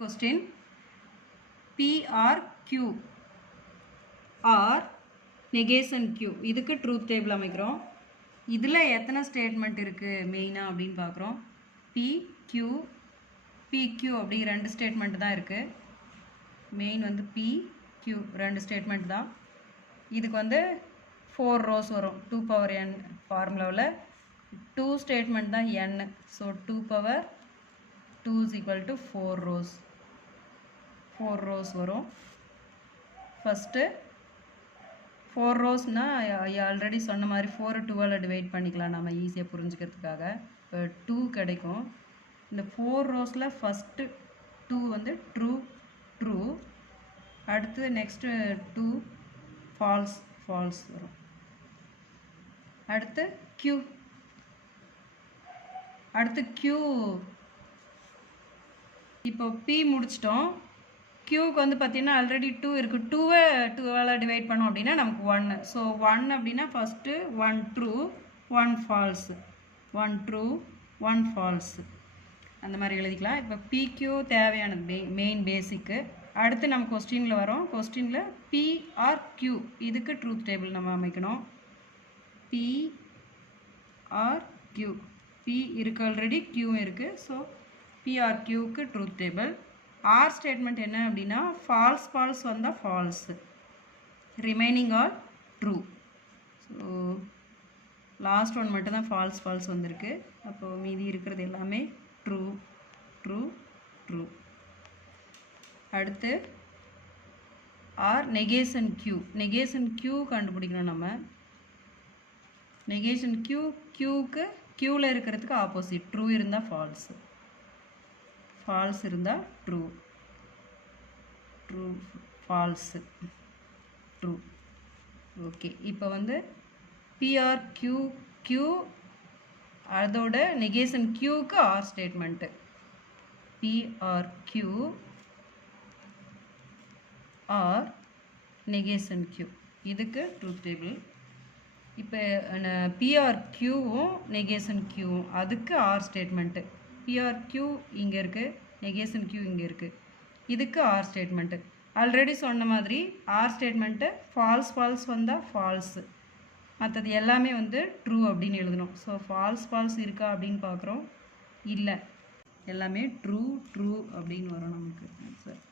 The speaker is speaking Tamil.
Question P or Q or negation Q இதுக்கு ட்ரூத் டேபிள் அமைக்கிறோம். இதில் எத்தனை ஸ்டேட்மெண்ட் இருக்குது மெயினாக அப்படின்னு பார்க்குறோம். PQ அப்படி ரெண்டு ஸ்டேட்மெண்ட் தான் இருக்குது. மெயின் வந்து PQ ரெண்டு ஸ்டேட்மெண்ட் தான். இதுக்கு வந்து 4 rows வரும். 2 power n ஃபார்முலாவில் 2 ஸ்டேட்மெண்ட் தான் n. So 2 power 2 is equal to 4 rows. 4 rows வரும். ஃபஸ்ட்டு 4 rowsனால் ஆல்ரெடி சொன்ன மாதிரி 4 12 டிவைட் பண்ணிக்கலாம் நம்ம ஈஸியாக புரிஞ்சுக்கிறதுக்காக. இப்போ 2 கிடைக்கும். இந்த 4 rowஸில் ஃபஸ்ட்டு 2 வந்து ட்ரூ, அடுத்து நெக்ஸ்ட்டு 2 ஃபால்ஸ் வரும். அடுத்து Q இப்போ P முடிச்சிட்டோம். Qக்கு வந்து பார்த்தீங்கன்னா ஆல்ரெடி 2 இருக்குது. 2வை 2ஆல் டிவைட் பண்ணோம் அப்படின்னா நமக்கு 1. ஸோ 1 அப்படின்னா first 1 true 1 falls, 1 true 1 falls அந்த மாதிரி எழுதிக்கலாம். இப்போ PQ தேவையானது மெயின் பேசிக்கு. அடுத்து நம்ம கொஸ்டினில் வரோம். கொஸ்டினில் P or Q இதுக்கு ட்ரூத் டேபிள் நம்ம அமைக்கணும். P or Q, P இருக்குது ஆல்ரெடி, Q இருக்குது. ஸோ P or Qக்கு ட்ரூத் டேபிள். ஆர் ஸ்டேட்மெண்ட் என்ன அப்படின்னா ஃபால்ஸ் வந்தால் false, remaining all true. So last one மட்டும்தான் ஃபால்ஸ் வந்திருக்கு. அப்போது மீதி இருக்கிறது எல்லாமே ட்ரூ. அடுத்து ஆர் நெகேஷன் Q கண்டுபிடிக்கணும் நம்ம. நெகேஷன் Qக்கு Qவில் இருக்கிறதுக்கு ஆப்போசிட், ட்ரூ இருந்தால் ஃபால்ஸ் இருந்தால் ட்ரூ, ஃபால்ஸு, ட்ரூ. ஓகே, இப்போ வந்து P or Q அதோட நெகேஷன் Qக்கு or statement. P or Q or negation Q இதுக்கு ட்ரூத் டேபிள். இப்போ P or Qவும் நெகேஷன் Qவும் அதுக்கு or statement. P or Q இங்கே இருக்குது, நெகேஷன் Q இங்கே இருக்குது. இதுக்கு ஆர் ஸ்டேட்மெண்ட்டு. ஆல்ரெடி சொன்ன மாதிரி ஆர் ஸ்டேட்மெண்ட்டு ஃபால்ஸ் வந்தால் ஃபால்ஸு, மற்றது எல்லாமே வந்து ட்ரூ அப்படின்னு எழுதணும். ஸோ ஃபால்ஸ் இருக்கா அப்படின்னு பார்க்குறோம். இல்லை, எல்லாமே ட்ரூ அப்படின்னு வரும் நமக்கு ஆன்சர்.